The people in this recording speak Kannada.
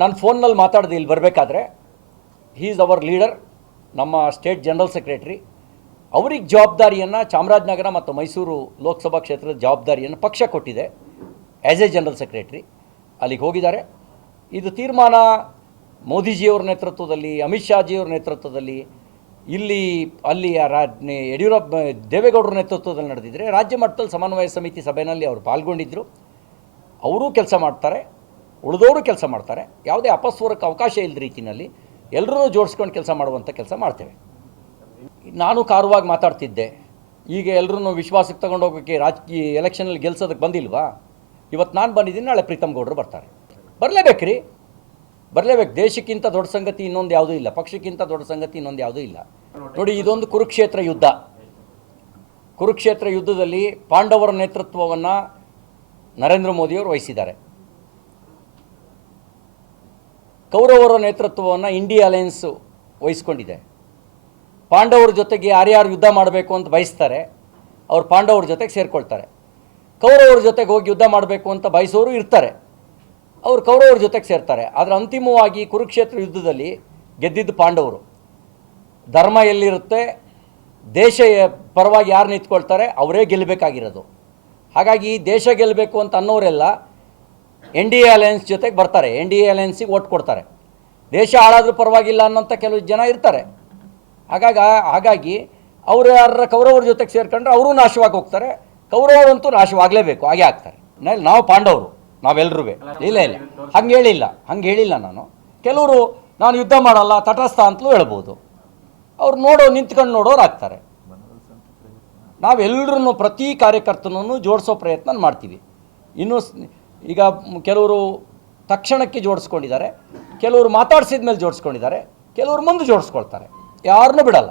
ನಾನು ಫೋನ್ನಲ್ಲಿ ಮಾತಾಡಿದೆ ಇಲ್ಲಿ ಬರಬೇಕಾದ್ರೆ ಹೀ ಈಸ್ ಅವರ್ ಲೀಡರ್ ನಮ್ಮ ಸ್ಟೇಟ್ ಜನರಲ್ ಸೆಕ್ರೆಟ್ರಿ ಅವ್ರಿಗೆ ಜವಾಬ್ದಾರಿಯನ್ನು ಚಾಮರಾಜನಗರ ಮತ್ತು ಮೈಸೂರು ಲೋಕಸಭಾ ಕ್ಷೇತ್ರದ ಜವಾಬ್ದಾರಿಯನ್ನು ಪಕ್ಷ ಕೊಟ್ಟಿದೆ ಆ್ಯಸ್ ಎ ಜನರಲ್ ಸೆಕ್ರೆಟ್ರಿ ಅಲ್ಲಿಗೆ ಹೋಗಿದ್ದಾರೆ. ಇದು ತೀರ್ಮಾನ ಮೋದಿಜಿಯವ್ರ ನೇತೃತ್ವದಲ್ಲಿ, ಅಮಿತ್ ಶಾಜಿಯವ್ರ ನೇತೃತ್ವದಲ್ಲಿ, ಇಲ್ಲಿ, ಅಲ್ಲಿ ಯಡಿಯೂರಪ್ಪ, ದೇವೇಗೌಡರ ನೇತೃತ್ವದಲ್ಲಿ ನಡೆದಿದ್ದರೆ ರಾಜ್ಯ ಮಟ್ಟದಲ್ಲಿ ಸಮನ್ವಯ ಸಮಿತಿ ಸಭೆಯಲ್ಲಿ ಅವರು ಪಾಲ್ಗೊಂಡಿದ್ದರು ಅವರೂ ಕೆಲಸ ಮಾಡ್ತಾರೆ. ಉಳಿದವರು ಕೆಲಸ ಮಾಡ್ತಾರೆ. ಯಾವುದೇ ಅಪಸ್ವರಕ್ಕೆ ಅವಕಾಶ ಇಲ್ಲದ ರೀತಿಯಲ್ಲಿ ಎಲ್ಲರೂ ಜೋಡಿಸ್ಕೊಂಡು ಕೆಲಸ ಮಾಡುವಂಥ ಕೆಲಸ ಮಾಡ್ತೇವೆ. ನಾನು ಕಾರುವಾಗಿ ಮಾತಾಡ್ತಿದ್ದೆ. ಈಗ ಎಲ್ಲರೂ ವಿಶ್ವಾಸಕ್ಕೆ ತಗೊಂಡು ಹೋಗೋಕ್ಕೆ ರಾಜಕೀಯ ಎಲೆಕ್ಷನಲ್ಲಿ ಗೆಲ್ಸೋದಕ್ಕೆ ಬಂದಿಲ್ವಾ? ಇವತ್ತು ನಾನು ಬಂದಿದ್ದೀನಿ, ನಾಳೆ ಪ್ರೀತಮ್ ಗೌಡರು ಬರ್ತಾರೆ. ಬರಲೇಬೇಕು ರೀ ಬರಲೇಬೇಕು. ದೇಶಕ್ಕಿಂತ ದೊಡ್ಡ ಸಂಗತಿ ಇನ್ನೊಂದು ಯಾವುದೂ ಇಲ್ಲ. ಪಕ್ಷಕ್ಕಿಂತ ದೊಡ್ಡ ಸಂಗತಿ ಇನ್ನೊಂದು ಯಾವುದೂ ಇಲ್ಲ. ನೋಡಿ, ಇದೊಂದು ಕುರುಕ್ಷೇತ್ರ ಯುದ್ಧ. ಕುರುಕ್ಷೇತ್ರ ಯುದ್ಧದಲ್ಲಿ ಪಾಂಡವರ ನೇತೃತ್ವವನ್ನು ನರೇಂದ್ರ ಮೋದಿಯವರು ವಹಿಸಿದ್ದಾರೆ. ಕೌರವರ ನೇತೃತ್ವವನ್ನು ಇಂಡಿಯಾ ಅಲಯನ್ಸು ವಹಿಸ್ಕೊಂಡಿದೆ. ಪಾಂಡವರ ಜೊತೆಗೆ ಯಾರ್ಯಾರು ಯುದ್ಧ ಮಾಡಬೇಕು ಅಂತ ಬಯಸ್ತಾರೆ, ಅವ್ರು ಪಾಂಡವರ ಜೊತೆಗೆ ಸೇರಿಕೊಳ್ತಾರೆ. ಕೌರವರ ಜೊತೆಗೆ ಹೋಗಿ ಯುದ್ಧ ಮಾಡಬೇಕು ಅಂತ ಬಯಸೋರು ಇರ್ತಾರೆ. ಅವರು ಕೌರವರ ಜೊತೆಗೆ ಸೇರ್ತಾರೆ. ಆದರೆ ಅಂತಿಮವಾಗಿ ಕುರುಕ್ಷೇತ್ರ ಯುದ್ಧದಲ್ಲಿ ಗೆದ್ದಿದ್ದು ಪಾಂಡವರು. ಧರ್ಮ ಎಲ್ಲಿರುತ್ತೆ, ದೇಶ ಪರವಾಗಿ ಯಾರು ನಿಂತ್ಕೊಳ್ತಾರೆ, ಅವರೇ ಗೆಲ್ಲಬೇಕಾಗಿರೋದು ಹಾಗಾಗಿ ದೇಶ ಗೆಲ್ಲಬೇಕು ಅಂತ ಅನ್ನೋರೆಲ್ಲ ಎನ್ ಡಿ ಎ ಅಲಯನ್ಸ್ ಜೊತೆಗೆ ಬರ್ತಾರೆ. ಎನ್ ಡಿ ಎ ಅಲಯನ್ಸಿಗೆ ಓಟ್ ಕೊಡ್ತಾರೆ. ದೇಶ ಹಾಳಾದರೂ ಪರವಾಗಿಲ್ಲ ಅನ್ನೋಂಥ ಕೆಲವು ಜನ ಇರ್ತಾರೆ. ಹಾಗಾಗಿ ಹಾಗಾಗಿ ಅವರು ಯಾರ ಕೌರವರ ಜೊತೆಗೆ ಸೇರ್ಕೊಂಡ್ರೆ ಅವರೂ ನಾಶವಾಗಿ ಹೋಗ್ತಾರೆ. ಕೌರವರಂತೂ ನಾಶವಾಗಲೇಬೇಕು. ಹಾಗೆ ಆಗ್ತಾರೆ. ನಾವು ಪಾಂಡವರು. ನಾವೆಲ್ಲರೂ ಇಲ್ಲ ಇಲ್ಲ. ಹಂಗೆ ಹೇಳಿಲ್ಲ. ಹಂಗೆ ಹೇಳಿಲ್ಲ ನಾನು. ಕೆಲವರು ನಾನು ಯುದ್ಧ ಮಾಡಲ್ಲ, ತಟಸ್ಥ ಅಂತಲೂ ಹೇಳ್ಬೋದು. ಅವ್ರು ನೋಡೋ, ನಿಂತ್ಕೊಂಡು ನೋಡೋರು ಆಗ್ತಾರೆ. ನಾವೆಲ್ಲರೂ ಪ್ರತಿ ಕಾರ್ಯಕರ್ತನೂ ಜೋಡಿಸೋ ಪ್ರಯತ್ನ ಮಾಡ್ತೀವಿ. ಇನ್ನೂ ಈಗ ಕೆಲವರು ತಕ್ಷಣಕ್ಕೆ ಜೋಡಿಸ್ಕೊಂಡಿದ್ದಾರೆ ಕೆಲವರು ಮಾತಾಡಿಸಿದ ಮೇಲೆ ಜೋಡಿಸ್ಕೊಂಡಿದ್ದಾರೆ ಕೆಲವರು ಮುಂದೆ ಜೋಡಿಸ್ಕೊಳ್ತಾರೆ. ಯಾರನ್ನೂ ಬಿಡಲ್ಲ.